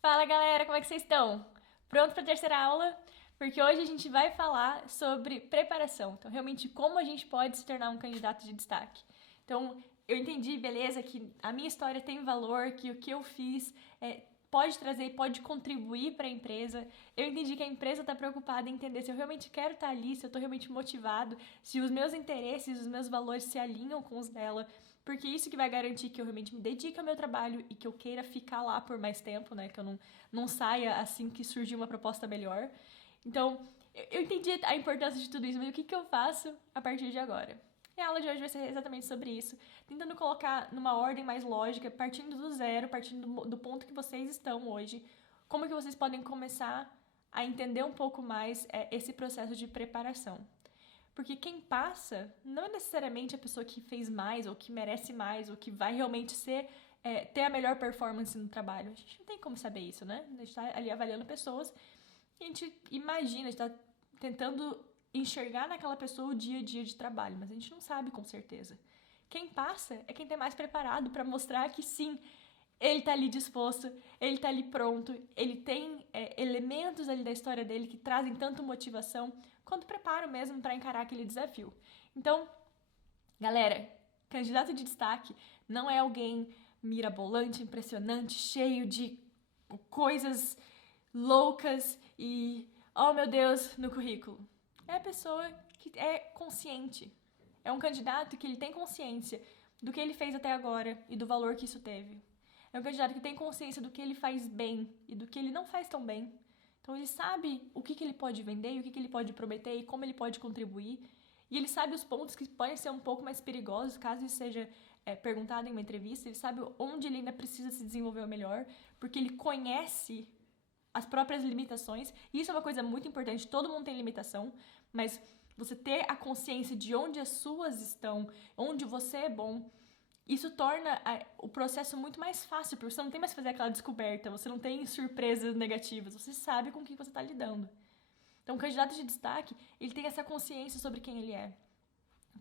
Fala galera, como é que vocês estão? Pronto para a terceira aula? Porque hoje a gente vai falar sobre preparação. Então, realmente, como a gente pode se tornar um candidato de destaque. Então, eu entendi, beleza, que a minha história tem valor, que o que eu fiz pode trazer, pode contribuir para a empresa. Eu entendi que a empresa está preocupada em entender se eu realmente quero estar ali, se eu estou realmente motivado, se os meus interesses, os meus valores se alinham com os dela. Porque isso que vai garantir que eu realmente me dedique ao meu trabalho e que eu queira ficar lá por mais tempo, né? Que eu não saia assim que surgir uma proposta melhor. Então, eu entendi a importância de tudo isso, mas o que eu faço a partir de agora? E a aula de hoje vai ser exatamente sobre isso, tentando colocar numa ordem mais lógica, partindo do zero, partindo do ponto que vocês estão hoje, como que vocês podem começar a entender um pouco mais esse processo de preparação. Porque quem passa não é necessariamente a pessoa que fez mais, ou que merece mais, ou que vai realmente ter a melhor performance no trabalho. A gente não tem como saber isso, né? A gente tá ali avaliando pessoas e a gente imagina, a gente tá tentando enxergar naquela pessoa o dia a dia de trabalho, mas a gente não sabe com certeza. Quem passa é quem tá mais preparado para mostrar que sim, ele tá ali disposto, ele tá ali pronto, ele tem elementos ali da história dele que trazem tanto motivação quanto preparo mesmo para encarar aquele desafio. Então, galera, candidato de destaque não é alguém mirabolante, impressionante, cheio de coisas loucas e, oh meu Deus, no currículo. É a pessoa que é consciente. É um candidato que ele tem consciência do que ele fez até agora e do valor que isso teve. É um candidato que tem consciência do que ele faz bem e do que ele não faz tão bem. Então ele sabe o que ele pode vender e o que ele pode prometer e como ele pode contribuir. E ele sabe os pontos que podem ser um pouco mais perigosos caso isso seja perguntado em uma entrevista. Ele sabe onde ele ainda precisa se desenvolver melhor, porque ele conhece as próprias limitações. E isso é uma coisa muito importante. Todo mundo tem limitação, mas você ter a consciência de onde as suas estão, onde você é bom, isso torna o processo muito mais fácil, porque você não tem mais que fazer aquela descoberta, você não tem surpresas negativas, você sabe com o que você está lidando. Então, o candidato de destaque, ele tem essa consciência sobre quem ele é.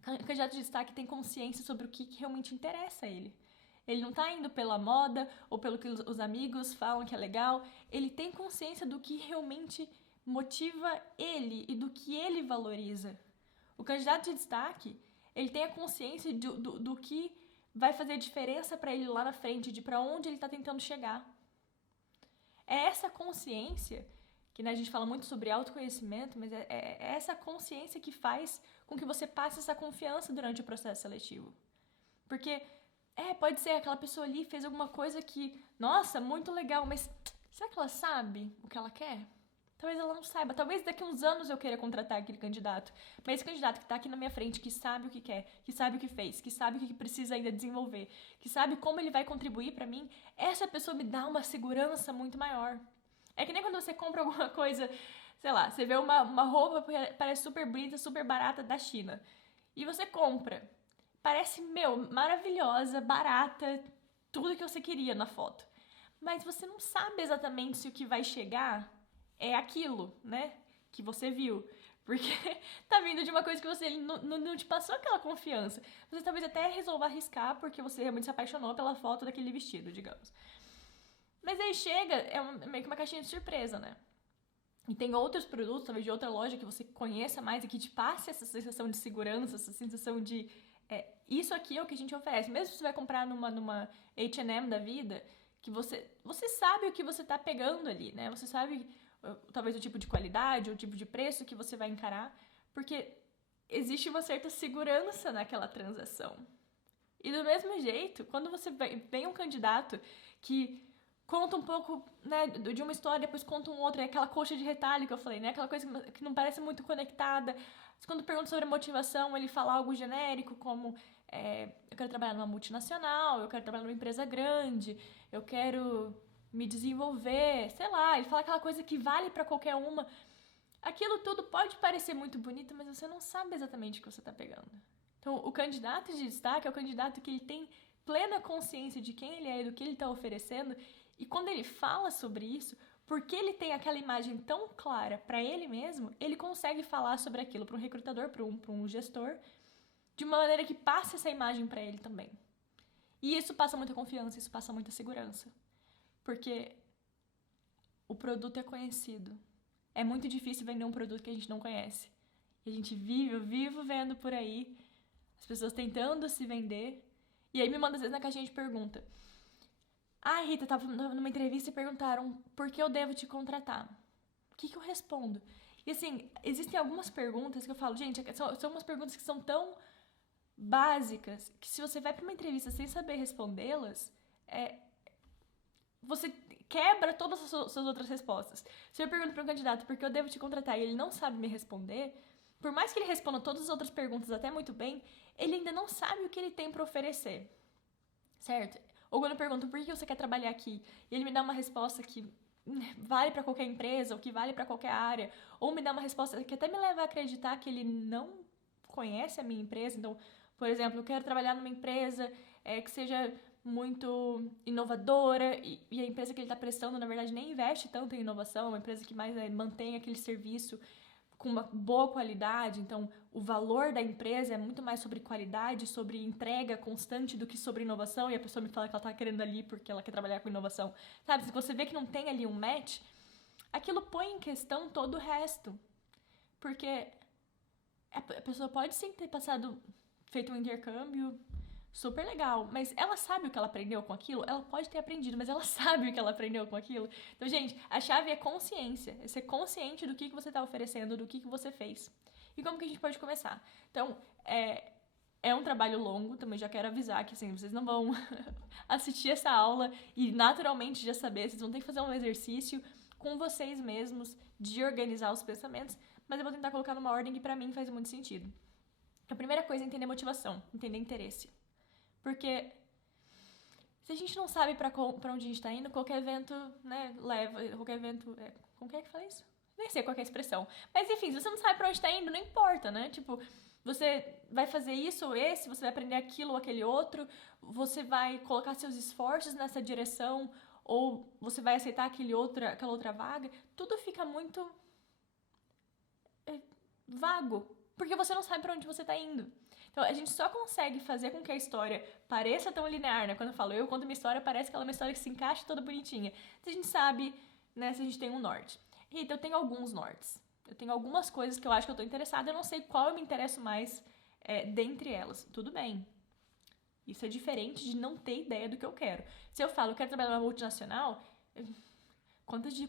O candidato de destaque tem consciência sobre o que realmente interessa a ele. Ele não está indo pela moda ou pelo que os amigos falam que é legal. Ele tem consciência do que realmente motiva ele e do que ele valoriza. O candidato de destaque, ele tem a consciência do que vai fazer diferença para ele lá na frente, de para onde ele está tentando chegar. É essa consciência, que né, a gente fala muito sobre autoconhecimento, mas é essa consciência que faz com que você passe essa confiança durante o processo seletivo. Porque, pode ser aquela pessoa ali fez alguma coisa que, nossa, muito legal, mas será que ela sabe o que ela quer? Talvez ela não saiba. Talvez daqui a uns anos eu queira contratar aquele candidato. Mas esse candidato que tá aqui na minha frente, que sabe o que quer, que sabe o que fez, que sabe o que precisa ainda desenvolver, que sabe como ele vai contribuir pra mim, essa pessoa me dá uma segurança muito maior. É que nem quando você compra alguma coisa, sei lá, você vê uma roupa que parece super bonita, super barata da China. E você compra. Parece, meu, maravilhosa, barata, tudo que você queria na foto. Mas você não sabe exatamente se o que vai chegar é aquilo, né? Que você viu. Porque tá vindo de uma coisa que você não te passou aquela confiança. Você talvez até resolva arriscar porque você realmente se apaixonou pela foto daquele vestido, digamos. Mas aí chega, meio que uma caixinha de surpresa, né? E tem outros produtos, talvez de outra loja, que você conheça mais e que te passe essa sensação de segurança, essa sensação de isso aqui é o que a gente oferece. Mesmo se você vai comprar numa H&M da vida, que você sabe o que você tá pegando ali, né? Você sabe talvez o tipo de qualidade, o tipo de preço que você vai encarar, porque existe uma certa segurança naquela transação. E do mesmo jeito, quando você vem um candidato que conta um pouco, né, de uma história, depois conta um outro, é aquela coxa de retalho que eu falei, né, aquela coisa que não parece muito conectada. Quando pergunta sobre a motivação, ele fala algo genérico, como eu quero trabalhar numa multinacional, eu quero trabalhar numa empresa grande, eu quero me desenvolver, sei lá, ele fala aquela coisa que vale para qualquer uma. Aquilo tudo pode parecer muito bonito, mas você não sabe exatamente o que você está pegando. Então, o candidato de destaque é o candidato que ele tem plena consciência de quem ele é e do que ele está oferecendo, e quando ele fala sobre isso, porque ele tem aquela imagem tão clara para ele mesmo, ele consegue falar sobre aquilo para um recrutador, para um gestor, de uma maneira que passe essa imagem para ele também. E isso passa muita confiança, isso passa muita segurança. Porque o produto é conhecido. É muito difícil vender um produto que a gente não conhece. E a gente eu vivo vendo por aí as pessoas tentando se vender. E aí me manda às vezes na caixinha de pergunta. Ah, Rita, tava numa entrevista e perguntaram por que eu devo te contratar. O que eu respondo? E assim, existem algumas perguntas que eu falo, gente, são umas perguntas que são tão básicas que se você vai pra uma entrevista sem saber respondê-las, você quebra todas as suas outras respostas. Se eu pergunto para um candidato por que eu devo te contratar e ele não sabe me responder, por mais que ele responda todas as outras perguntas até muito bem, ele ainda não sabe o que ele tem para oferecer, certo? Ou quando eu pergunto por que você quer trabalhar aqui e ele me dá uma resposta que vale para qualquer empresa ou que vale para qualquer área, ou me dá uma resposta que até me leva a acreditar que ele não conhece a minha empresa. Então, por exemplo, eu quero trabalhar numa empresa que seja muito inovadora e a empresa que ele está prestando, na verdade, nem investe tanto em inovação, é uma empresa que mais mantém aquele serviço com uma boa qualidade. Então, o valor da empresa é muito mais sobre qualidade, sobre entrega constante do que sobre inovação, e a pessoa me fala que ela tá querendo ali porque ela quer trabalhar com inovação. Sabe, se você vê que não tem ali um match, aquilo põe em questão todo o resto. Porque a pessoa pode sim ter feito um intercâmbio super legal, mas ela sabe o que ela aprendeu com aquilo? Ela pode ter aprendido, mas ela sabe o que ela aprendeu com aquilo? Então, gente, a chave é consciência. É ser consciente do que você está oferecendo, do que você fez. E como que a gente pode começar? Então, é um trabalho longo, também já quero avisar que, assim, vocês não vão assistir essa aula e naturalmente já saber, vocês vão ter que fazer um exercício com vocês mesmos de organizar os pensamentos, mas eu vou tentar colocar numa ordem que pra mim faz muito sentido. A primeira coisa é entender motivação, entender interesse. Porque se a gente não sabe pra onde a gente tá indo, qualquer evento, né, leva, qualquer evento... como que é que fala isso? Nem sei qual é a expressão. Mas enfim, se você não sabe pra onde tá indo, não importa, né? Tipo, você vai fazer isso ou esse, você vai aprender aquilo ou aquele outro, você vai colocar seus esforços nessa direção, ou você vai aceitar aquela outra vaga, tudo fica muito vago, porque você não sabe pra onde você tá indo. Então, a gente só consegue fazer com que a história pareça tão linear, né? Quando eu falo, eu conto uma história, parece que ela é uma história que se encaixa toda bonitinha. Se a gente sabe, né, se a gente tem um norte. Rita, eu tenho alguns nortes. Eu tenho algumas coisas que eu acho que eu tô interessada, eu não sei qual eu me interesso mais dentre elas. Tudo bem. Isso é diferente de não ter ideia do que eu quero. Se eu falo, eu quero trabalhar numa multinacional...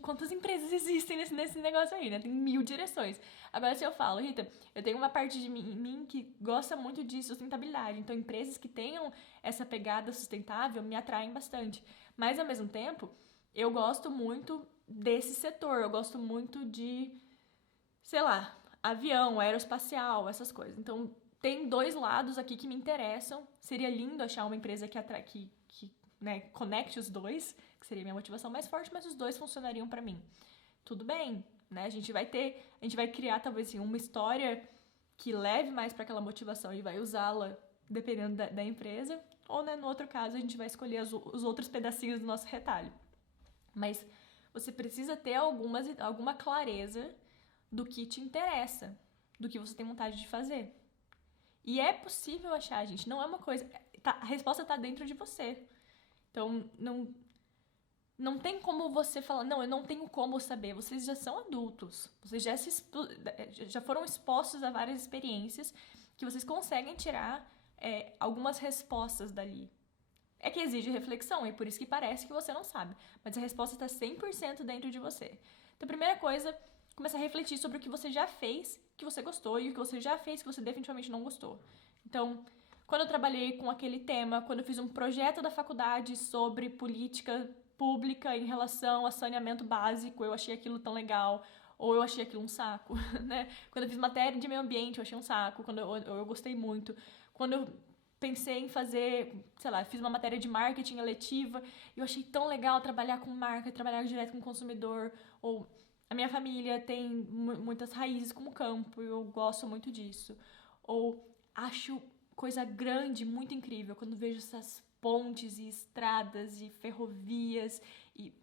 Quantas empresas existem nesse negócio aí, né? Tem 1000 direções. Agora, se eu falo, Rita, eu tenho uma parte de mim que gosta muito de sustentabilidade. Então, empresas que tenham essa pegada sustentável me atraem bastante. Mas, ao mesmo tempo, eu gosto muito desse setor. Eu gosto muito de, sei lá, avião, aeroespacial, essas coisas. Então, tem 2 lados aqui que me interessam. Seria lindo achar uma empresa que né, conecte os dois, que seria minha motivação mais forte, mas os dois funcionariam pra mim. Tudo bem, né? A gente vai criar talvez assim, uma história que leve mais pra aquela motivação e vai usá-la dependendo da empresa, ou né, no outro caso a gente vai escolher os outros pedacinhos do nosso retalho. Mas você precisa ter alguma clareza do que te interessa, do que você tem vontade de fazer. E é possível achar, gente, não é uma coisa... a resposta tá dentro de você. Então, não tem como você falar, não, eu não tenho como saber. Vocês já são adultos, vocês já foram expostos a várias experiências que vocês conseguem tirar algumas respostas dali. É que exige reflexão, e por isso que parece que você não sabe. Mas a resposta está 100% dentro de você. Então, a primeira coisa, começar a refletir sobre o que você já fez, que você gostou, e o que você já fez, que você definitivamente não gostou. Então... quando eu trabalhei com aquele tema, quando eu fiz um projeto da faculdade sobre política pública em relação a saneamento básico, eu achei aquilo tão legal, ou eu achei aquilo um saco, né? Quando eu fiz matéria de meio ambiente, eu achei um saco, quando eu gostei muito. Quando eu pensei em fazer, sei lá, fiz uma matéria de marketing eletiva, eu achei tão legal trabalhar com marca, trabalhar direto com o consumidor, ou a minha família tem muitas raízes como campo, eu gosto muito disso. Ou acho coisa grande, muito incrível, quando vejo essas pontes e estradas e ferrovias e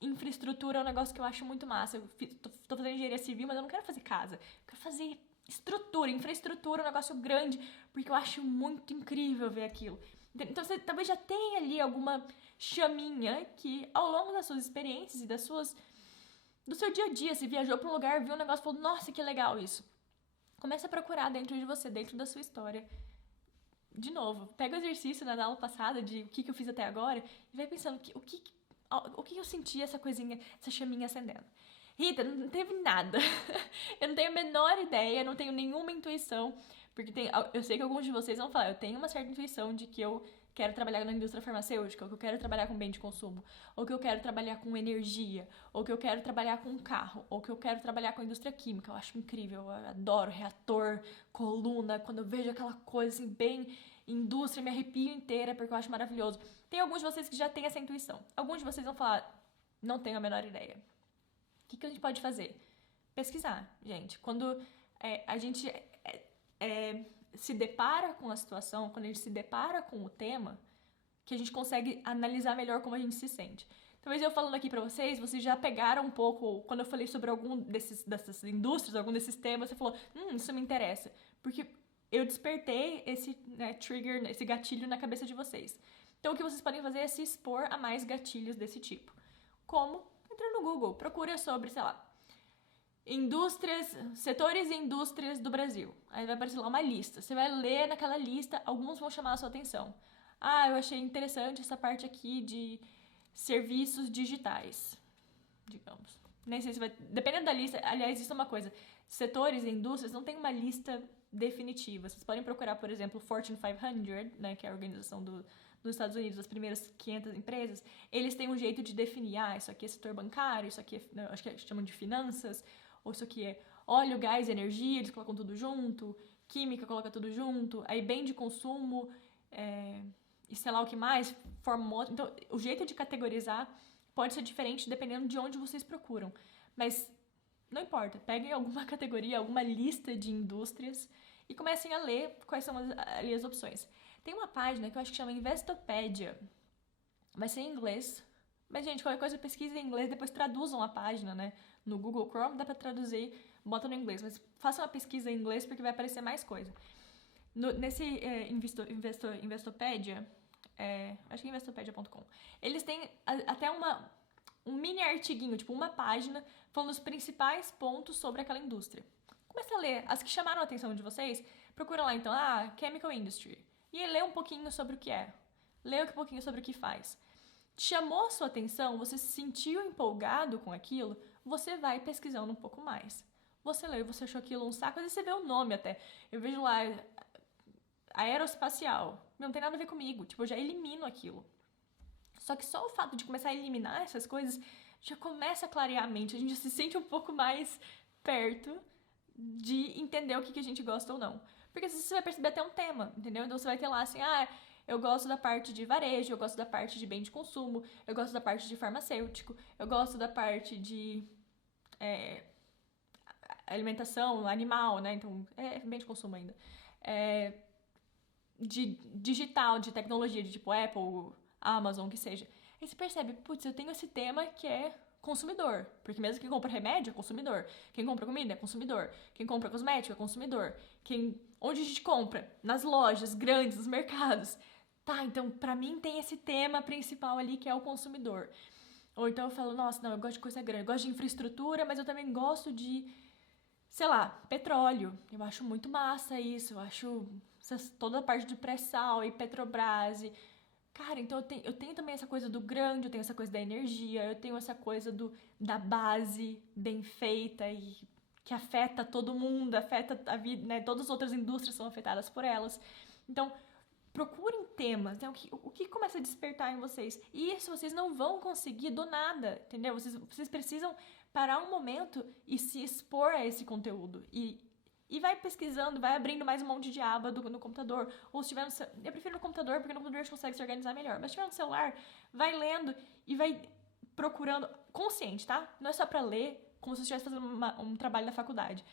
infraestrutura é um negócio que eu acho muito massa. Eu tô fazendo engenharia civil, mas eu não quero fazer casa. Eu quero fazer estrutura, infraestrutura, um negócio grande, porque eu acho muito incrível ver aquilo. Então você talvez já tenha ali alguma chaminha que, ao longo das suas experiências e do seu dia a dia, você viajou para um lugar, viu um negócio e falou, nossa, que legal isso. Comece a procurar dentro de você, dentro da sua história. De novo, pega o exercício da aula passada de o que eu fiz até agora e vai pensando o que eu senti essa coisinha, essa chaminha acendendo. Rita, não teve nada. Eu não tenho a menor ideia, não tenho nenhuma intuição, porque eu sei que alguns de vocês vão falar, eu tenho uma certa intuição de que eu quero trabalhar na indústria farmacêutica, ou que eu quero trabalhar com bem de consumo, ou que eu quero trabalhar com energia, ou que eu quero trabalhar com carro, ou que eu quero trabalhar com indústria química. Eu acho incrível, eu adoro reator, coluna, quando eu vejo aquela coisa assim, bem indústria, me arrepio inteira, porque eu acho maravilhoso. Tem alguns de vocês que já têm essa intuição. Alguns de vocês vão falar, não tenho a menor ideia. O que a gente pode fazer? Pesquisar, gente. Quando a gente se depara com a situação, quando a gente se depara com o tema, que a gente consegue analisar melhor como a gente se sente. Talvez eu falando aqui pra vocês já pegaram um pouco, quando eu falei sobre algum dessas indústrias, algum desses temas, você falou, isso me interessa. Porque eu despertei esse trigger, esse gatilho na cabeça de vocês. Então o que vocês podem fazer é se expor a mais gatilhos desse tipo. Como? Entra no Google, procura sobre, sei lá, setores e indústrias do Brasil. Aí vai aparecer lá uma lista. Você vai ler naquela lista, alguns vão chamar a sua atenção. Eu achei interessante essa parte aqui de serviços digitais, digamos. Nem sei se vai... Dependendo da lista, aliás, isso é uma coisa. Setores e indústrias não tem uma lista definitiva. Vocês podem procurar, por exemplo, Fortune 500, né, que é a organização dos Estados Unidos, as primeiras 500 empresas. Eles têm um jeito de definir, isso aqui é setor bancário, isso aqui acho que chamam de finanças, ou isso aqui é óleo, gás, energia, eles colocam tudo junto, química coloca tudo junto, aí bem de consumo, e sei lá o que mais, forma um outro. Então, o jeito de categorizar pode ser diferente dependendo de onde vocês procuram. Mas não importa, peguem alguma categoria, alguma lista de indústrias e comecem a ler quais são ali as opções. Tem uma página que eu acho que chama Investopedia. Vai ser em inglês. Mas, gente, qualquer coisa pesquisa em inglês, depois traduzam a página, né? No Google Chrome dá pra traduzir, bota no inglês. Mas façam uma pesquisa em inglês porque vai aparecer mais coisa. Nesse Investopedia, acho que é investopedia.com, eles têm até um mini artiguinho, tipo uma página, falando os principais pontos sobre aquela indústria. Comece a ler. As que chamaram a atenção de vocês, procura lá então, Chemical Industry. E lê um pouquinho sobre o que é. Lê um pouquinho sobre o que faz. Chamou a sua atenção, você se sentiu empolgado com aquilo, você vai pesquisando um pouco mais. Você leu, você achou aquilo um saco, às vezes você vê o nome até. Eu vejo lá, aeroespacial. Não tem nada a ver comigo. Tipo, eu já elimino aquilo. Só que só o fato de começar a eliminar essas coisas já começa a clarear a mente. A gente se sente um pouco mais perto de entender o que a gente gosta ou não. Porque às vezes você vai perceber até um tema, entendeu? Então você vai ter lá assim, eu gosto da parte de varejo, eu gosto da parte de bem de consumo, eu gosto da parte de farmacêutico, eu gosto da parte de alimentação animal, né? Então, bem de consumo ainda. De digital, de tecnologia, de tipo Apple, Amazon, o que seja. Aí você percebe, putz, eu tenho esse tema que é consumidor. Porque mesmo quem compra remédio é consumidor. Quem compra comida é consumidor. Quem compra cosmético é consumidor. Onde a gente compra? Nas lojas grandes, nos mercados. Tá, então pra mim tem esse tema principal ali que é o consumidor. Ou então eu falo, nossa, não, eu gosto de coisa grande. Eu gosto de infraestrutura, mas eu também gosto de, sei lá, petróleo. Eu acho muito massa isso. Eu acho toda a parte de pré-sal e Petrobras. Cara, então eu tenho também essa coisa do grande, eu tenho essa coisa da energia, eu tenho essa coisa da base bem feita e que afeta todo mundo, afeta a vida, né? Todas as outras indústrias são afetadas por elas. Então, procurem temas, né? O que começa a despertar em vocês. E isso vocês não vão conseguir do nada, entendeu? Vocês precisam parar um momento e se expor a esse conteúdo. E vai pesquisando, vai abrindo mais um monte de aba no computador. Ou se tiver eu prefiro no computador, porque no computador a gente consegue se organizar melhor. Mas se tiver no celular, vai lendo e vai procurando, consciente, tá? Não é só pra ler como se você estivesse fazendo um trabalho da faculdade.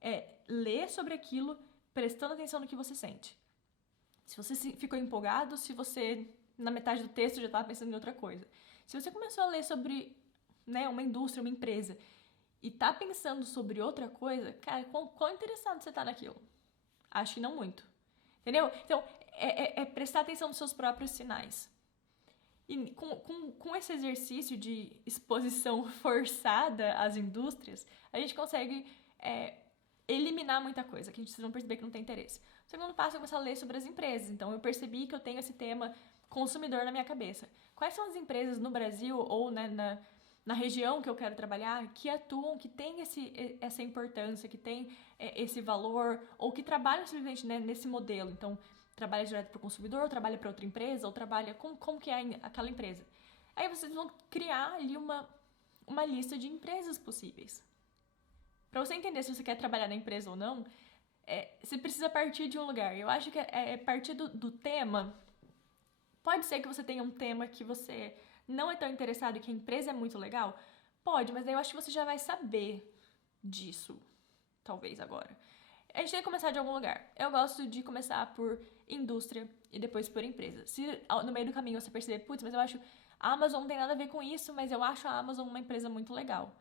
É ler sobre aquilo, prestando atenção no que você sente. Se você ficou empolgado, se você, na metade do texto, já estava pensando em outra coisa. Se você começou a ler sobre, né, uma indústria, uma empresa, e tá pensando sobre outra coisa, cara, quão interessado você tá naquilo? Acho que não muito. Entendeu? Então, é prestar atenção nos seus próprios sinais. E com esse exercício de exposição forçada às indústrias, a gente consegue eliminar muita coisa, que vocês vão perceber que não tem interesse. O segundo passo é começar a ler sobre as empresas. Então, eu percebi que eu tenho esse tema consumidor na minha cabeça. Quais são as empresas no Brasil ou na região que eu quero trabalhar que atuam, que têm essa importância, que têm esse valor, ou que trabalham simplesmente, né, nesse modelo? Então, trabalha direto para o consumidor, ou trabalha para outra empresa, ou trabalha... Como que é aquela empresa? Aí vocês vão criar ali uma lista de empresas possíveis. Para você entender se você quer trabalhar na empresa ou não, você precisa partir de um lugar. Eu acho que partir do tema. Pode ser que você tenha um tema que você não é tão interessado e que a empresa é muito legal. Pode, mas daí eu acho que você já vai saber disso, talvez agora. A gente tem que começar de algum lugar. Eu gosto de começar por indústria e depois por empresa. Se no meio do caminho você perceber, putz, mas eu acho a Amazon não tem nada a ver com isso, mas eu acho a Amazon uma empresa muito legal.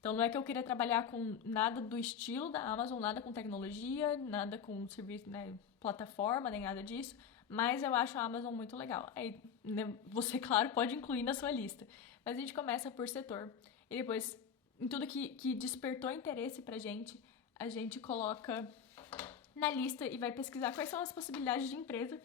Então não é que eu queria trabalhar com nada do estilo da Amazon, nada com tecnologia, nada com serviço, né, plataforma, nem nada disso, mas eu acho a Amazon muito legal. Aí, né, você, claro, pode incluir na sua lista. Mas a gente começa por setor. E depois, em tudo que despertou interesse pra gente, a gente coloca na lista e vai pesquisar quais são as possibilidades de empresa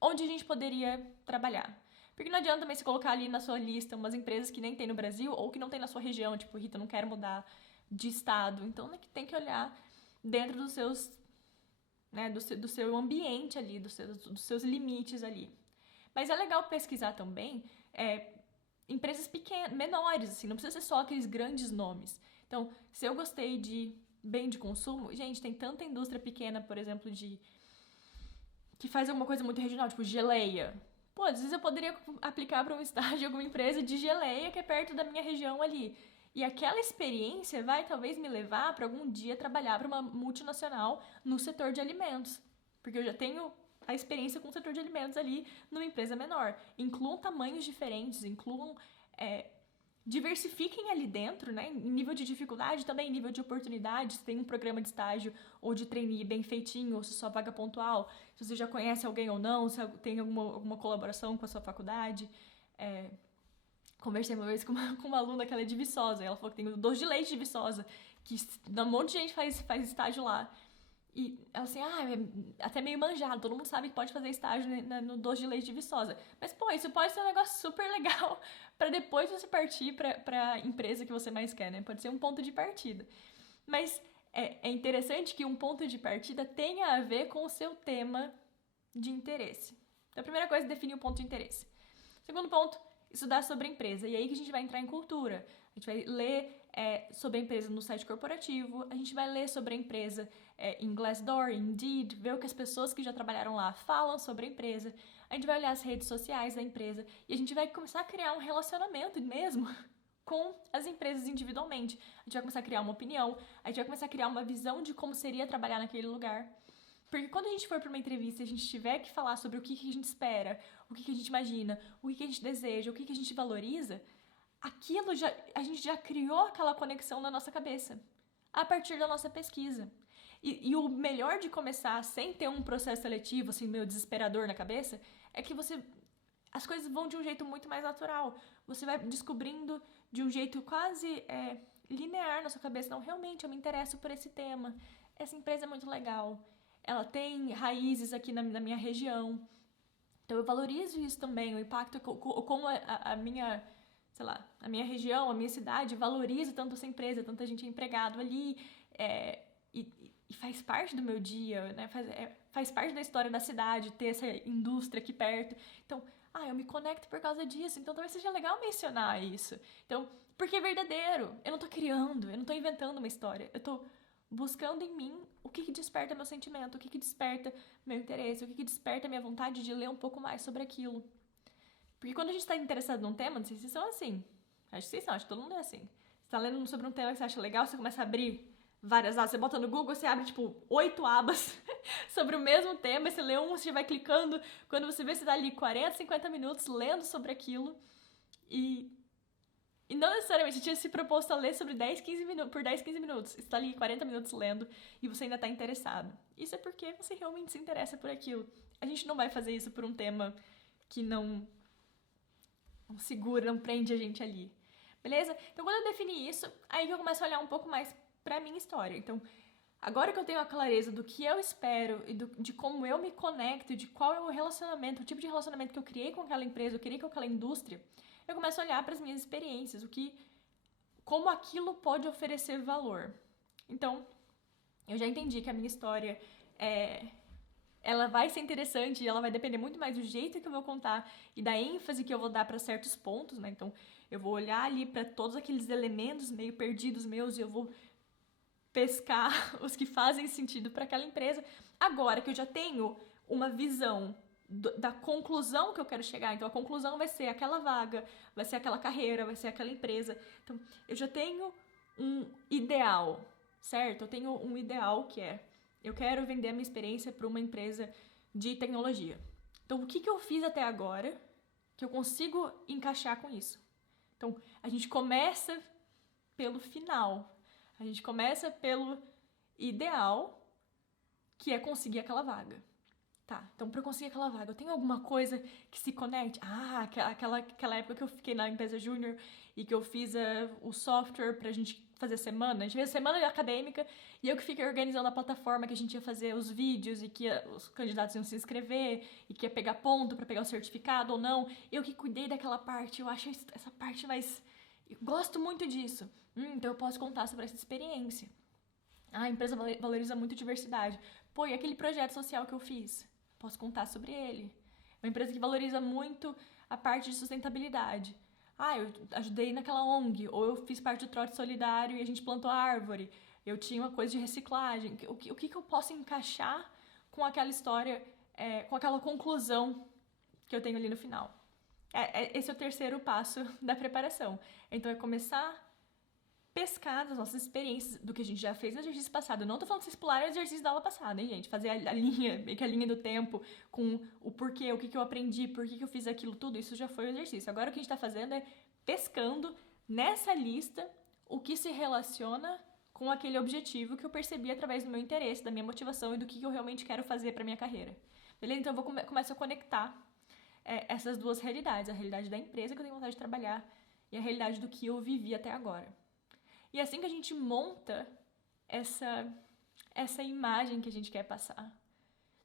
onde a gente poderia trabalhar. Porque não adianta também você colocar ali na sua lista umas empresas que nem tem no Brasil ou que não tem na sua região, tipo, Rita, eu não quero mudar de estado. Então, tem que olhar dentro dos seus, né, do seu ambiente ali, dos seus limites ali. Mas é legal pesquisar também empresas pequenas, menores, assim, não precisa ser só aqueles grandes nomes. Então, se eu gostei de bem de consumo, gente, tem tanta indústria pequena, por exemplo, que faz alguma coisa muito regional, tipo geleia. Pô, às vezes eu poderia aplicar para um estágio em alguma empresa de geleia que é perto da minha região ali. E aquela experiência vai talvez me levar para algum dia trabalhar para uma multinacional no setor de alimentos. Porque eu já tenho a experiência com o setor de alimentos ali numa empresa menor. Incluam tamanhos diferentes, incluam... diversifiquem ali dentro, né? Em nível de dificuldade, também em nível de oportunidade. Se tem um programa de estágio ou de trainee bem feitinho, ou se só vaga pontual, se você já conhece alguém ou não, se tem alguma colaboração com a sua faculdade. Conversei uma vez com uma aluna que ela é de Viçosa, ela falou que tem o doce de leite de Viçosa, que um monte de gente faz estágio lá. E ela assim, é até meio manjado, todo mundo sabe que pode fazer estágio no doce de leite de Viçosa. Mas, pô, isso pode ser um negócio super legal para depois você partir pra empresa que você mais quer, né? Pode ser um ponto de partida. Mas é interessante que um ponto de partida tenha a ver com o seu tema de interesse. Então, a primeira coisa é definir o ponto de interesse. Segundo ponto, estudar sobre a empresa. E aí que a gente vai entrar em cultura. A gente vai ler sobre a empresa no site corporativo, a gente vai ler sobre a empresa em Glassdoor, Indeed, ver o que as pessoas que já trabalharam lá falam sobre a empresa, a gente vai olhar as redes sociais da empresa e a gente vai começar a criar um relacionamento mesmo com as empresas individualmente. A gente vai começar a criar uma opinião, a gente vai começar a criar uma visão de como seria trabalhar naquele lugar. Porque quando a gente for para uma entrevista e a gente tiver que falar sobre o que a gente espera, o que a gente imagina, o que a gente deseja, o que a gente valoriza, a gente já criou aquela conexão na nossa cabeça, a partir da nossa pesquisa. E o melhor de começar sem ter um processo seletivo, assim, meio desesperador na cabeça, é que as coisas vão de um jeito muito mais natural. Você vai descobrindo de um jeito quase linear na sua cabeça. Não, realmente, eu me interesso por esse tema. Essa empresa é muito legal. Ela tem raízes aqui na minha região. Então, eu valorizo isso também, o impacto, como a minha... sei lá, a minha região, a minha cidade valoriza tanto essa empresa, tanta gente é empregado ali, e faz parte do meu dia, né? Faz parte da história da cidade, ter essa indústria aqui perto. Então, eu me conecto por causa disso, então talvez seja legal mencionar isso. Então, porque é verdadeiro, eu não tô criando, eu não tô inventando uma história, eu tô buscando em mim o que desperta meu sentimento, o que desperta meu interesse, o que desperta minha vontade de ler um pouco mais sobre aquilo. Porque quando a gente tá interessado num tema, não sei se são assim. Acho que vocês são, acho que todo mundo é assim. Você tá lendo sobre um tema que você acha legal, você começa a abrir várias abas. Você bota no Google, você abre, 8 abas sobre o mesmo tema. Você lê você já vai clicando. Quando você vê, você dá ali 40, 50 minutos lendo sobre aquilo. E não necessariamente você tinha se proposto a ler sobre 10, 15 minutos, por 10, 15 minutos. Você tá ali 40 minutos lendo e você ainda tá interessado. Isso é porque você realmente se interessa por aquilo. A gente não vai fazer isso por um tema que não segura, não prende a gente ali. Beleza? Então, quando eu defini isso, aí que eu começo a olhar um pouco mais pra minha história. Então, agora que eu tenho a clareza do que eu espero e de como eu me conecto, de qual é o relacionamento, o tipo de relacionamento que eu criei com aquela empresa, eu criei com aquela indústria, eu começo a olhar para as minhas experiências, como aquilo pode oferecer valor. Então, eu já entendi que a minha história ela vai ser interessante e ela vai depender muito mais do jeito que eu vou contar e da ênfase que eu vou dar para certos pontos, né? Então, eu vou olhar ali para todos aqueles elementos meio perdidos meus e eu vou pescar os que fazem sentido para aquela empresa. Agora que eu já tenho uma visão da conclusão que eu quero chegar, então a conclusão vai ser aquela vaga, vai ser aquela carreira, vai ser aquela empresa. Então, eu já tenho um ideal, certo? Eu tenho um ideal que é, eu quero vender a minha experiência para uma empresa de tecnologia. Então, o que eu fiz até agora que eu consigo encaixar com isso? Então, a gente começa pelo final. A gente começa pelo ideal, que é conseguir aquela vaga. Tá, então pra eu conseguir aquela vaga, eu tenho alguma coisa que se conecte? Ah, aquela época que eu fiquei na empresa júnior e que eu fiz o software pra gente fazer semana. A gente fez a semana acadêmica e eu que fiquei organizando a plataforma que a gente ia fazer os vídeos e que os candidatos iam se inscrever e que ia pegar ponto pra pegar o certificado ou não. Eu que cuidei daquela parte, eu acho essa parte mais... Eu gosto muito disso. Então eu posso contar sobre essa experiência. Ah, a empresa valoriza muito diversidade. Pô, e aquele projeto social que eu fiz? Posso contar sobre ele. É uma empresa que valoriza muito a parte de sustentabilidade. Ah, eu ajudei naquela ONG, ou eu fiz parte do trote solidário e a gente plantou esse eu tinha uma coisa de reciclagem. O que eu posso encaixar com aquela história, com aquela conclusão que eu tenho ali no final? Esse é o terceiro passo da preparação. Então, é começar pescar das nossas experiências, do que a gente já fez no exercício passado. Eu não tô falando que vocês pularem o exercício da aula passada, hein, gente? Fazer a linha, meio que a linha do tempo, com o porquê, o que eu aprendi, por que eu fiz aquilo tudo, isso já foi o exercício. Agora o que a gente tá fazendo é pescando nessa lista o que se relaciona com aquele objetivo que eu percebi através do meu interesse, da minha motivação e do que eu realmente quero fazer pra minha carreira. Beleza? Então eu começo a conectar essas duas realidades, a realidade da empresa que eu tenho vontade de trabalhar e a realidade do que eu vivi até agora. E é assim que a gente monta essa imagem que a gente quer passar.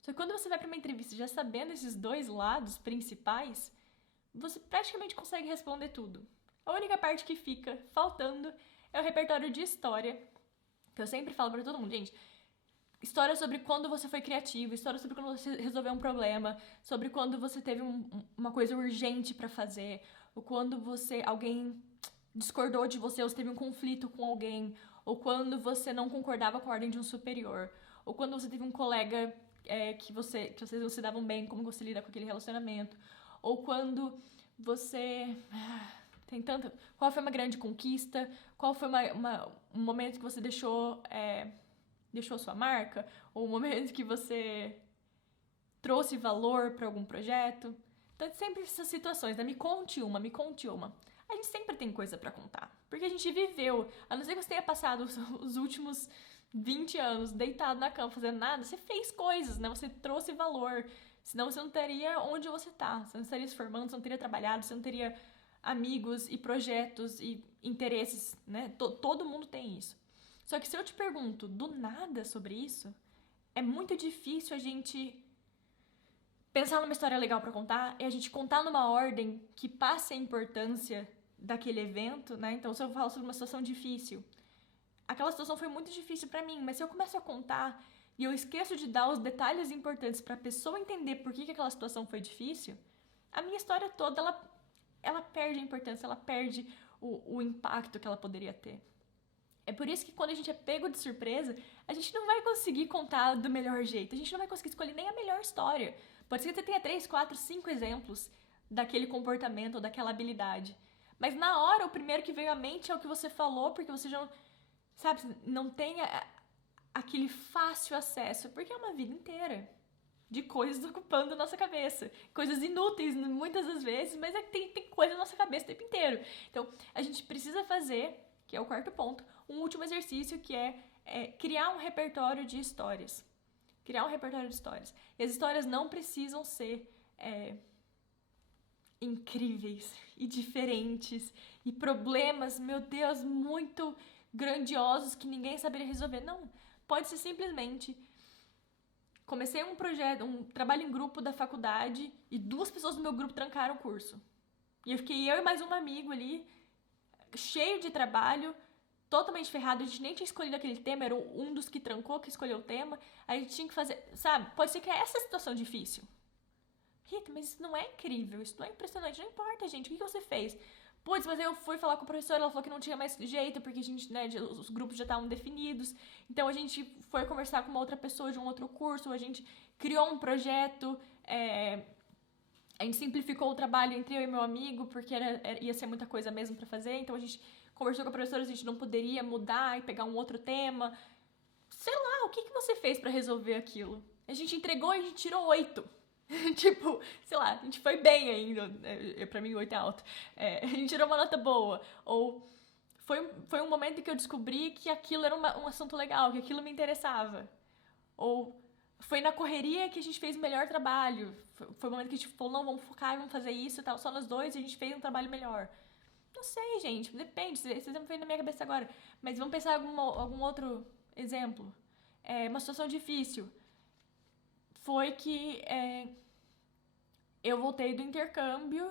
Só que quando você vai para uma entrevista já sabendo esses dois lados principais, você praticamente consegue responder tudo. A única parte que fica faltando é o repertório de história, que eu sempre falo para todo mundo, gente. História sobre quando você foi criativo, história sobre quando você resolveu um problema, sobre quando você teve uma coisa urgente para fazer, ou quando alguém discordou de você, ou você teve um conflito com alguém, ou quando você não concordava com a ordem de um superior, ou quando você teve um colega que vocês não se davam bem, como você lida com aquele relacionamento, ou quando você tem tanto... Qual foi uma grande conquista? Qual foi um momento que você deixou a sua marca? Ou um momento que você trouxe valor para algum projeto? Então, sempre essas situações, né? Me conte uma. A gente sempre tem coisa pra contar. Porque a gente viveu. A não ser que você tenha passado os últimos 20 anos deitado na cama fazendo nada, você fez coisas, né? Você trouxe valor. Senão você não teria onde você tá. Você não estaria se formando, você não teria trabalhado, você não teria amigos e projetos e interesses, né? Todo mundo tem isso. Só que se eu te pergunto do nada sobre isso, é muito difícil a gente pensar numa história legal pra contar e a gente contar numa ordem que passe a importância daquele evento, né? Então, se eu falo sobre uma situação difícil, aquela situação foi muito difícil pra mim, mas se eu começo a contar e eu esqueço de dar os detalhes importantes pra pessoa entender por que aquela situação foi difícil, a minha história toda, ela perde a importância, ela perde o impacto que ela poderia ter. É por isso que quando a gente é pego de surpresa, a gente não vai conseguir contar do melhor jeito, a gente não vai conseguir escolher nem a melhor história. Pode ser que você tenha 3, 4, 5 exemplos daquele comportamento ou daquela habilidade. Mas na hora, o primeiro que veio à mente é o que você falou, porque você já, sabe, não tem aquele fácil acesso, porque é uma vida inteira. de coisas ocupando a nossa cabeça. Coisas inúteis, muitas das vezes, mas é que tem coisa na nossa cabeça o tempo inteiro. Então, a gente precisa fazer, que é o quarto ponto, um último exercício que é criar um repertório de histórias. Criar um repertório de histórias. E as histórias não precisam ser incríveis e diferentes e problemas, meu Deus, muito grandiosos que ninguém saberia resolver. Não, pode ser simplesmente comecei um projeto, um trabalho em grupo da faculdade e 2 pessoas do meu grupo trancaram o curso. E eu fiquei eu e mais um amigo ali, cheio de trabalho, totalmente ferrado, a gente nem tinha escolhido aquele tema, era um dos que trancou que escolheu o tema, a gente tinha que fazer, sabe? Pode ser que é essa situação difícil. Rita, mas isso não é incrível, isso não é impressionante, não importa, gente, o que você fez? Putz, mas eu fui falar com a professora, ela falou que não tinha mais jeito, porque a gente, né, os grupos já estavam definidos. Então a gente foi conversar com uma outra pessoa de um outro curso, a gente criou um projeto, a gente simplificou o trabalho entre eu e meu amigo, porque ia ser muita coisa mesmo pra fazer. Então a gente conversou com a professora, a gente não poderia mudar e pegar um outro tema. Sei lá, o que você fez pra resolver aquilo? A gente entregou e a gente tirou 8. Tipo, sei lá, a gente foi bem ainda. Pra mim, 8 é alto. A gente tirou uma nota boa. Ou foi um momento em que eu descobri que aquilo era um assunto legal, que aquilo me interessava. Ou foi na correria que a gente fez o melhor trabalho. Foi o momento que a gente falou, não, vamos focar e vamos fazer isso e tal. Só nós dois e a gente fez um trabalho melhor. Não sei, gente, depende. Esse exemplo veio na minha cabeça agora. Mas vamos pensar em algum outro exemplo. Uma situação difícil. Foi que eu voltei do intercâmbio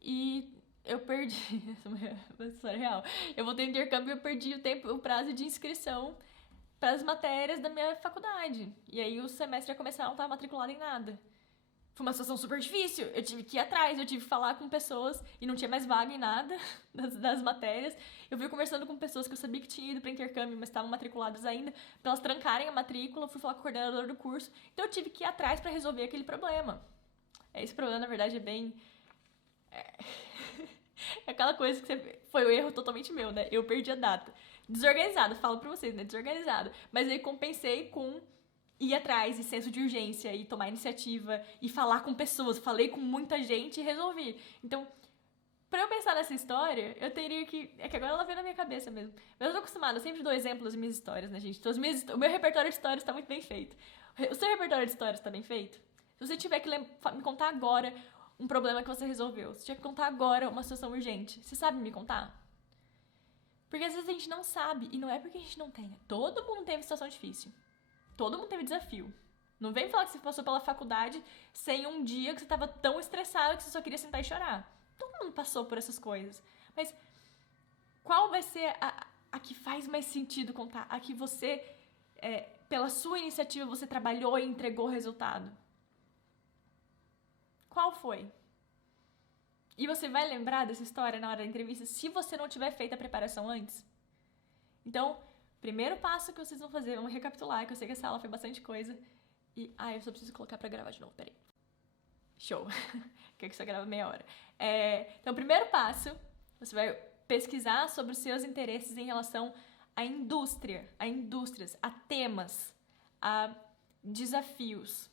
e eu perdi. Essa é uma história real. Eu voltei do intercâmbio e eu perdi o prazo de inscrição para as matérias da minha faculdade. E aí o semestre ia começar, eu não estava matriculada em nada. Foi uma situação super difícil. Eu tive que ir atrás, eu tive que falar com pessoas e não tinha mais vaga em nada das matérias. Eu fui conversando com pessoas que eu sabia que tinham ido para intercâmbio, mas estavam matriculadas ainda, para elas trancarem a matrícula. Eu fui falar com o coordenador do curso. Então eu tive que ir atrás para resolver aquele problema. Esse problema, na verdade, é bem... É aquela coisa que foi um erro totalmente meu, né? Eu perdi a data. Desorganizado, falo pra vocês, né? Desorganizado. Mas aí compensei com ir atrás e senso de urgência e tomar iniciativa e falar com pessoas. Falei com muita gente e resolvi. Então, pra eu pensar nessa história, eu teria que... É que agora ela veio na minha cabeça mesmo. Mas eu tô acostumada, eu sempre dou exemplos das minhas histórias, né, gente? Então, o meu repertório de histórias tá muito bem feito. O seu repertório de histórias tá bem feito? Se você tiver que me contar agora um problema que você resolveu, se tiver que contar agora uma situação urgente, você sabe me contar? Porque às vezes a gente não sabe, e não é porque a gente não tenha. Todo mundo teve situação difícil. Todo mundo teve desafio. Não vem falar que você passou pela faculdade sem um dia que você tava tão estressado que você só queria sentar e chorar. Todo mundo passou por essas coisas. Mas qual vai ser a que faz mais sentido contar? A que você, pela sua iniciativa, você trabalhou e entregou o resultado? Qual foi? E você vai lembrar dessa história na hora da entrevista se você não tiver feito a preparação antes? Então, primeiro passo que vocês vão fazer, vamos recapitular, que eu sei que essa aula foi bastante coisa. E, eu só preciso colocar pra gravar de novo, peraí. Show. Que você grava meia hora. Então, primeiro passo, você vai pesquisar sobre os seus interesses em relação à indústria, a indústrias, a temas, a desafios.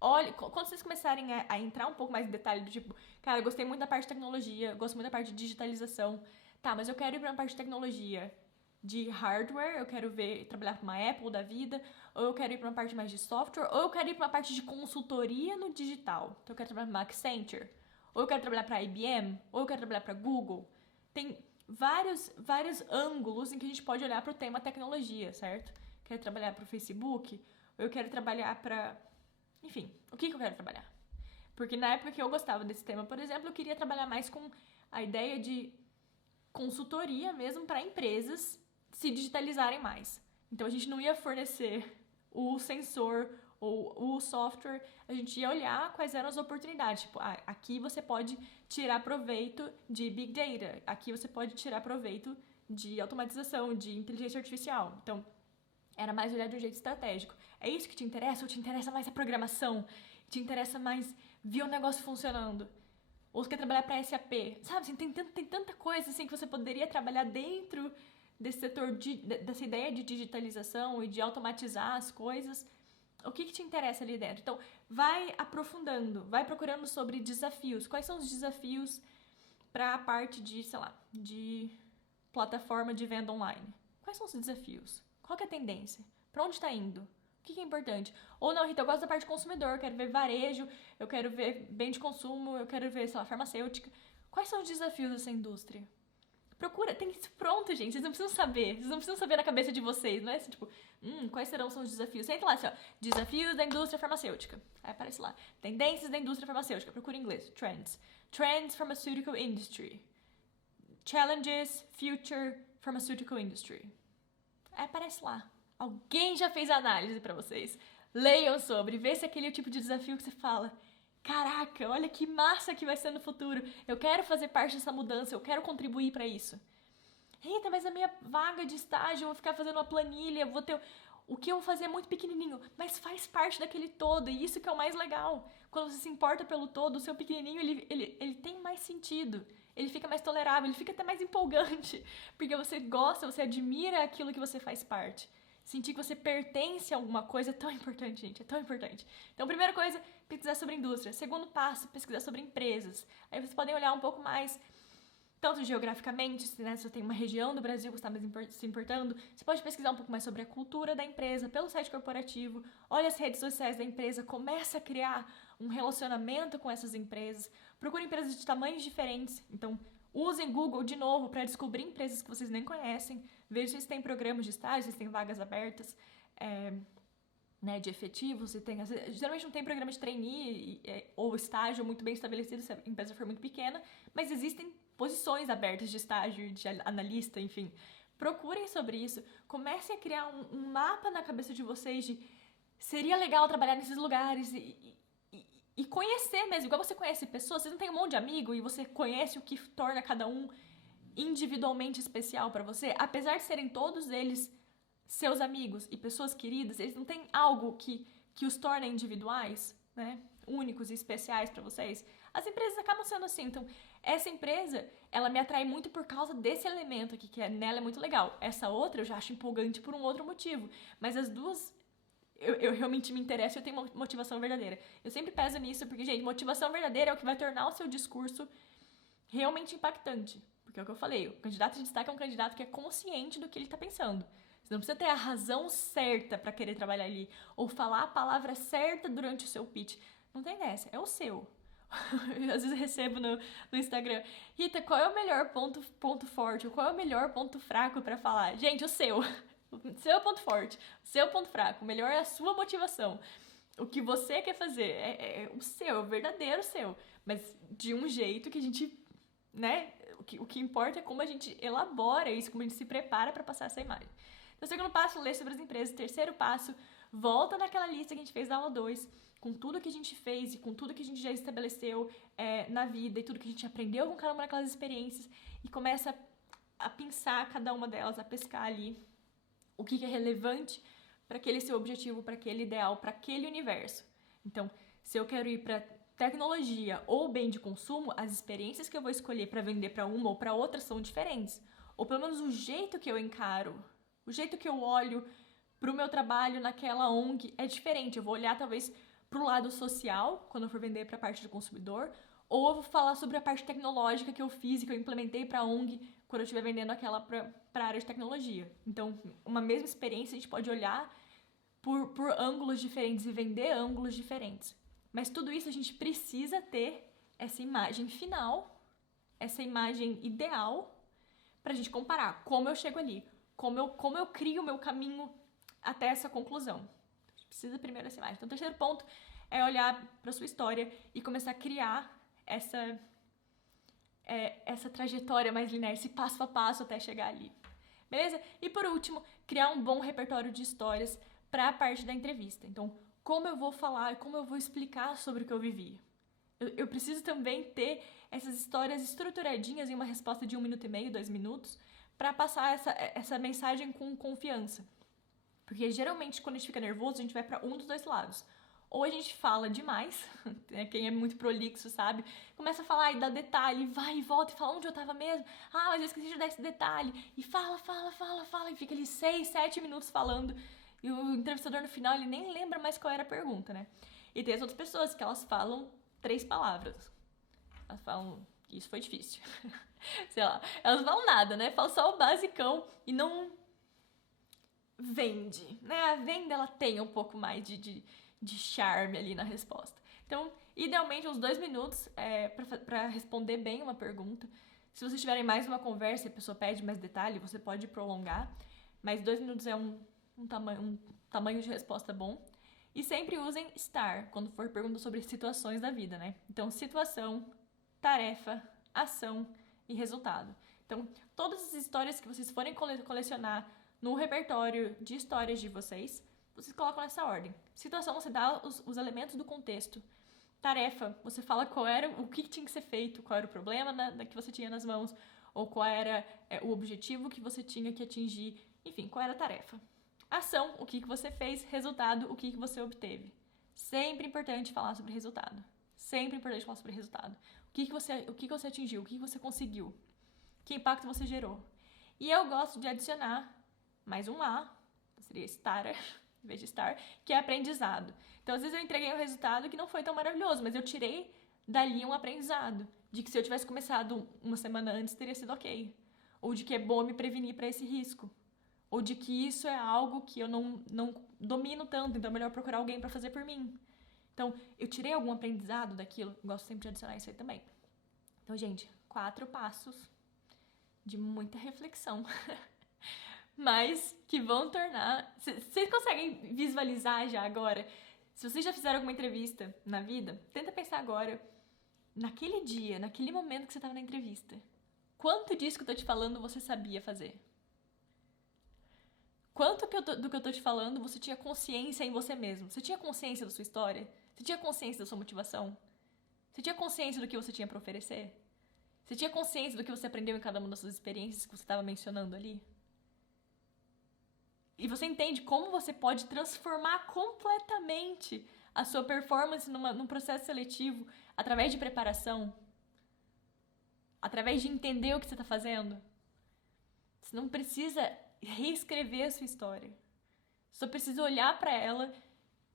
Olha, quando vocês começarem a entrar um pouco mais em detalhe do tipo, cara, eu gostei muito da parte de tecnologia, gosto muito da parte de digitalização, tá, mas eu quero ir pra uma parte de tecnologia de hardware, eu quero trabalhar com uma Apple da vida, ou eu quero ir pra uma parte mais de software, ou eu quero ir pra uma parte de consultoria no digital, então eu quero trabalhar pra Accenture, ou eu quero trabalhar pra IBM, ou eu quero trabalhar pra Google. Tem vários ângulos em que a gente pode olhar pro tema tecnologia, certo? Quero trabalhar pro Facebook, ou eu quero trabalhar pra... Enfim, o que eu quero trabalhar? Porque na época que eu gostava desse tema, por exemplo, eu queria trabalhar mais com a ideia de consultoria mesmo para empresas se digitalizarem mais. Então a gente não ia fornecer o sensor ou o software, a gente ia olhar quais eram as oportunidades. Tipo, aqui você pode tirar proveito de Big Data, aqui você pode tirar proveito de automatização, de inteligência artificial. Então, era mais olhar de um jeito estratégico. É isso que te interessa? Ou te interessa mais a programação? Te interessa mais ver o negócio funcionando? Ou você quer trabalhar para SAP? Sabe, assim, tem tanta coisa assim, que você poderia trabalhar dentro desse setor, dessa ideia de digitalização e de automatizar as coisas. O que te interessa ali dentro? Então, vai aprofundando, vai procurando sobre desafios. Quais são os desafios para a parte de, sei lá, de plataforma de venda online? Quais são os desafios? Qual que é a tendência? Para onde está indo? O que é importante? Ou não, Rita, eu gosto da parte de consumidor, eu quero ver varejo, eu quero ver bem de consumo, eu quero ver, sei lá, farmacêutica. Quais são os desafios dessa indústria? Procura, tem isso pronto, gente. Vocês não precisam saber. Vocês não precisam saber na cabeça de vocês. Não é assim, tipo, quais são os desafios? Você entra lá assim, ó, desafios da indústria farmacêutica. Aí aparece lá, tendências da indústria farmacêutica. Procura em inglês, trends. Trends pharmaceutical industry. Challenges, future pharmaceutical industry. Aí aparece lá. Alguém já fez a análise pra vocês. Leiam sobre, vê se aquele é o tipo de desafio que você fala, caraca, olha que massa que vai ser no futuro. Eu quero fazer parte dessa mudança, eu quero contribuir para isso. Eita, mas a minha vaga de estágio, eu vou ficar fazendo uma planilha, vou ter... O que eu vou fazer é muito pequenininho, mas faz parte daquele todo, e isso que é o mais legal. Quando você se importa pelo todo, o seu pequenininho, ele tem mais sentido. Ele fica mais tolerável, ele fica até mais empolgante. Porque você gosta, você admira aquilo que você faz parte. Sentir que você pertence a alguma coisa é tão importante, gente, é tão importante. Então, primeira coisa, pesquisar sobre indústria. Segundo passo, pesquisar sobre empresas. Aí vocês podem olhar um pouco mais, tanto geograficamente, né, se você tem uma região do Brasil que está mais se importando, você pode pesquisar um pouco mais sobre a cultura da empresa, pelo site corporativo, olha as redes sociais da empresa, começa a criar um relacionamento com essas empresas, procure empresas de tamanhos diferentes, então usem Google de novo para descobrir empresas que vocês nem conhecem, veja se eles têm programas de estágio, se eles têm vagas abertas, né, de efetivos, geralmente não tem programa de trainee ou estágio muito bem estabelecido se a empresa for muito pequena, mas existem posições abertas de estágio, de analista, enfim. Procurem sobre isso, comecem a criar um mapa na cabeça de vocês de seria legal trabalhar nesses lugares e conhecer mesmo, igual você conhece pessoas, você não tem um monte de amigo e você conhece o que torna cada um individualmente especial para você, apesar de serem todos eles seus amigos e pessoas queridas, eles não têm algo que os torna individuais, né? Únicos e especiais para vocês. As empresas acabam sendo assim. Então, essa empresa, ela me atrai muito por causa desse elemento aqui, que nela é muito legal. Essa outra eu já acho empolgante por um outro motivo. Mas as duas, eu realmente me interesso e eu tenho motivação verdadeira. Eu sempre peso nisso, porque, gente, motivação verdadeira é o que vai tornar o seu discurso realmente impactante. Porque é o que eu falei, o candidato de destaque é um candidato que é consciente do que ele está pensando. Você não precisa ter a razão certa para querer trabalhar ali, ou falar a palavra certa durante o seu pitch. Não tem dessa, é o seu. Eu, às vezes eu recebo no Instagram, Rita, qual é o melhor ponto forte, ou qual é o melhor ponto fraco para falar? Gente, o seu. O seu ponto forte, o seu ponto fraco. O melhor é a sua motivação. O que você quer fazer é o seu, é o verdadeiro seu. Mas de um jeito que a gente, né? O que importa é como a gente elabora isso, como a gente se prepara para passar essa imagem. Então, segundo passo, ler sobre as empresas. Terceiro passo, volta naquela lista que a gente fez da aula 2, com tudo que a gente fez e com tudo que a gente já estabeleceu na vida e tudo que a gente aprendeu com cada uma daquelas experiências e começa a pensar cada uma delas, a pescar ali o que é relevante para aquele seu objetivo, para aquele ideal, para aquele universo. Então, se eu quero ir para tecnologia ou bem de consumo, as experiências que eu vou escolher para vender para uma ou para outra são diferentes. Ou pelo menos o jeito que eu encaro, o jeito que eu olho pro meu trabalho naquela ONG é diferente. Eu vou olhar talvez pro lado social, quando eu for vender para a parte do consumidor, ou eu vou falar sobre a parte tecnológica que eu fiz e que eu implementei para a ONG quando eu estiver vendendo aquela para a área de tecnologia. Então, uma mesma experiência a gente pode olhar por ângulos diferentes e vender ângulos diferentes. Mas tudo isso a gente precisa ter essa imagem final, essa imagem ideal, pra gente comparar como eu chego ali, como eu crio o meu caminho até essa conclusão. A gente precisa primeiro dessa imagem. Então, o terceiro ponto é olhar para sua história e começar a criar essa trajetória mais linear, esse passo a passo até chegar ali. Beleza? E por último, criar um bom repertório de histórias para a parte da entrevista. Então, como eu vou falar, como eu vou explicar sobre o que eu vivi. Eu preciso também ter essas histórias estruturadinhas em uma resposta de 1 minuto e meio, 2 minutos, para passar essa mensagem com confiança. Porque geralmente quando a gente fica nervoso, a gente vai para um dos dois lados. Ou a gente fala demais, quem é muito prolixo sabe, começa a falar e dá detalhe, vai e volta e fala onde eu tava mesmo, mas eu esqueci de dar esse detalhe, e fala, e fica ali 6, 7 minutos falando, e o entrevistador no final, ele nem lembra mais qual era a pergunta, né? E tem as outras pessoas que elas falam 3 palavras. Elas falam, isso foi difícil. Sei lá, elas falam nada, né? Falam só o basicão e não vende, né? A venda, ela tem um pouco mais de charme ali na resposta. Então, idealmente, uns 2 minutos pra responder bem uma pergunta. Se vocês tiverem mais uma conversa e a pessoa pede mais detalhe, você pode prolongar, mas 2 minutos é um tamanho de resposta bom. E sempre usem STAR quando for pergunta sobre situações da vida, né? Então, situação, tarefa, ação e resultado. Então, todas as histórias que vocês forem colecionar no repertório de histórias de vocês colocam nessa ordem. Situação, você dá os elementos do contexto. Tarefa, você fala qual era, o que tinha que ser feito, qual era o problema que você tinha nas mãos, ou qual era o objetivo que você tinha que atingir, enfim, qual era a tarefa. Ação, o que você fez, resultado, o que você obteve. Sempre importante falar sobre resultado. Sempre importante falar sobre resultado. O que você atingiu, o que você conseguiu, que impacto você gerou. E eu gosto de adicionar mais um A, seria STAR, em vez de STAR, que é aprendizado. Então, às vezes eu entreguei um resultado que não foi tão maravilhoso, mas eu tirei dali um aprendizado, de que se eu tivesse começado uma semana antes, teria sido ok. Ou de que é bom me prevenir para esse risco. Ou de que isso é algo que eu não domino tanto, então é melhor procurar alguém para fazer por mim. Então, eu tirei algum aprendizado daquilo, gosto sempre de adicionar isso aí também. Então, gente, 4 passos de muita reflexão. Mas que vão tornar... Vocês conseguem visualizar já agora? Se vocês já fizeram alguma entrevista na vida, tenta pensar agora, naquele dia, naquele momento que você estava na entrevista. Quanto disso que eu tô te falando você sabia fazer? Quanto do que eu tô te falando você tinha consciência em você mesmo? Você tinha consciência da sua história? Você tinha consciência da sua motivação? Você tinha consciência do que você tinha para oferecer? Você tinha consciência do que você aprendeu em cada uma das suas experiências que você estava mencionando ali? E você entende como você pode transformar completamente a sua performance num processo seletivo através de preparação? Através de entender o que você está fazendo? Você não precisa reescrever a sua história. Só precisa olhar para ela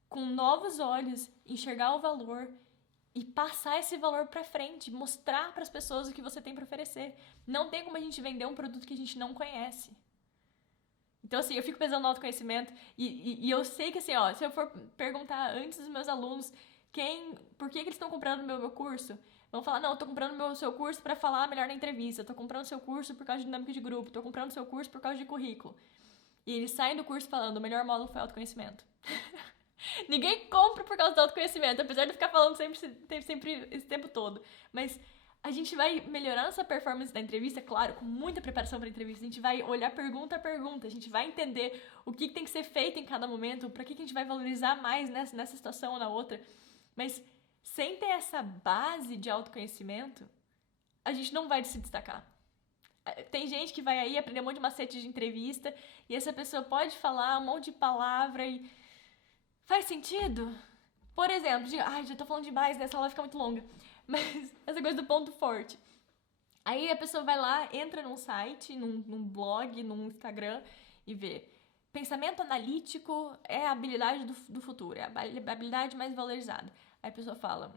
com novos olhos, enxergar o valor e passar esse valor para frente, mostrar para as pessoas o que você tem para oferecer. Não tem como a gente vender um produto que a gente não conhece. Então, assim, eu fico pensando no autoconhecimento e eu sei que, assim, ó, se eu for perguntar antes dos meus alunos por que eles estão comprando o meu curso, vão falar, não, eu tô comprando o seu curso para falar melhor na entrevista, eu tô comprando o seu curso por causa de dinâmica de grupo, tô comprando o seu curso por causa de currículo. E eles saem do curso falando, o melhor módulo foi autoconhecimento. Ninguém compra por causa do autoconhecimento, apesar de eu ficar falando sempre esse tempo todo. Mas a gente vai melhorar nossa performance da entrevista, claro, com muita preparação para a entrevista. A gente vai olhar pergunta a pergunta, a gente vai entender o que tem que ser feito em cada momento, para que a gente vai valorizar mais nessa situação ou na outra. Mas sem ter essa base de autoconhecimento, a gente não vai se destacar. Tem gente que vai aí aprender um monte de macete de entrevista e essa pessoa pode falar um monte de palavra e... Faz sentido? Por exemplo, já tô falando demais, né? Essa aula vai ficar muito longa. Mas essa coisa do ponto forte. Aí a pessoa vai lá, entra num site, num blog, num Instagram e vê. Pensamento analítico é a habilidade do futuro, é a habilidade mais valorizada. Aí a pessoa fala,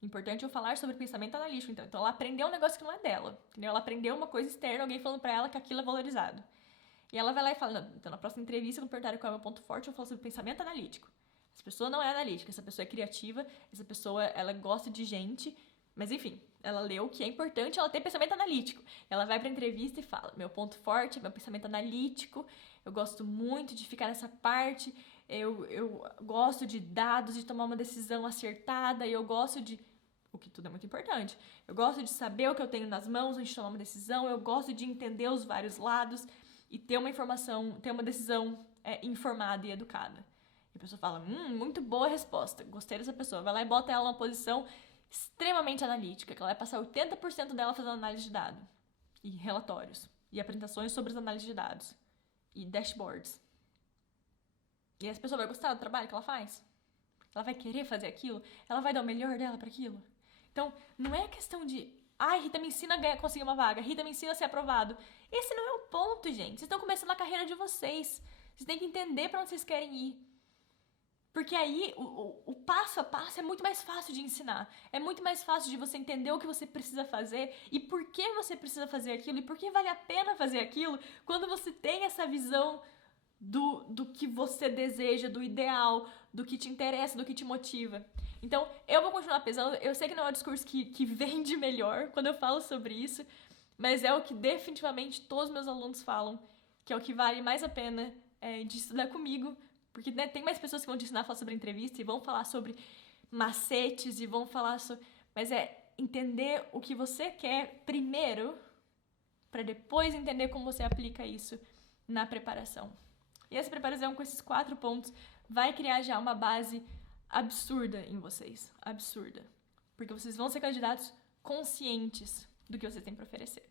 importante eu falar sobre pensamento analítico, então. Então ela aprendeu um negócio que não é dela, entendeu? Ela aprendeu uma coisa externa, alguém falando pra ela que aquilo é valorizado. E ela vai lá e fala, não, então na próxima entrevista, quando perguntarem qual é o meu ponto forte, eu falo sobre pensamento analítico. Essa pessoa não é analítica, essa pessoa é criativa, essa pessoa, ela gosta de gente, mas enfim, ela leu que é importante ela ter pensamento analítico. Ela vai pra entrevista e fala, meu ponto forte é meu pensamento analítico, eu gosto muito de ficar nessa parte, eu gosto de dados, de tomar uma decisão acertada, e eu gosto de... O que tudo é muito importante. Eu gosto de saber o que eu tenho nas mãos antes de tomar uma decisão, eu gosto de entender os vários lados e ter uma decisão informada e educada. E a pessoa fala, muito boa resposta, gostei dessa pessoa. Vai lá e bota ela numa posição extremamente analítica, que ela vai passar 80% dela fazendo análise de dados, e relatórios, e apresentações sobre as análises de dados, e dashboards. E essa pessoa vai gostar do trabalho que ela faz? Ela vai querer fazer aquilo? Ela vai dar o melhor dela para aquilo? Então, não é questão de... Rita, me ensina a conseguir uma vaga. Rita, me ensina a ser aprovado. Esse não é o ponto, gente. Vocês estão começando a carreira de vocês. Vocês têm que entender para onde vocês querem ir. Porque aí o passo a passo é muito mais fácil de ensinar. É muito mais fácil de você entender o que você precisa fazer e por que você precisa fazer aquilo e por que vale a pena fazer aquilo quando você tem essa visão do que você deseja, do ideal, do que te interessa, do que te motiva. Então, eu vou continuar pesando. Eu sei que não é um discurso que vende melhor quando eu falo sobre isso, mas é o que definitivamente todos os meus alunos falam, que é o que vale mais a pena de estudar comigo, porque né, tem mais pessoas que vão te ensinar a falar sobre entrevista e vão falar sobre macetes e vão falar sobre... Mas é entender o que você quer primeiro, para depois entender como você aplica isso na preparação. E essa preparação com esses 4 pontos vai criar já uma base absurda em vocês. Absurda. Porque vocês vão ser candidatos conscientes do que vocês têm para oferecer.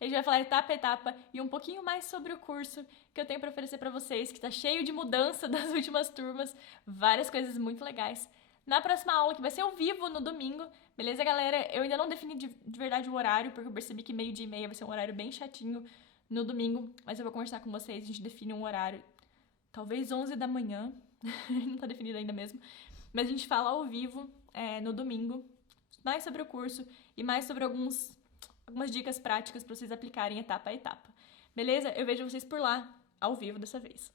A gente vai falar etapa a etapa e um pouquinho mais sobre o curso que eu tenho para oferecer para vocês, que está cheio de mudança das últimas turmas, várias coisas muito legais. Na próxima aula, que vai ser ao vivo no domingo, beleza, galera? Eu ainda não defini de verdade o horário, porque eu percebi que 12:30 vai ser um horário bem chatinho no domingo, mas eu vou conversar com vocês, a gente define um horário, talvez 11 da manhã, não tá definido ainda mesmo, mas a gente fala ao vivo no domingo, mais sobre o curso e mais sobre algumas dicas práticas para vocês aplicarem etapa a etapa. Beleza? Eu vejo vocês por lá, ao vivo dessa vez.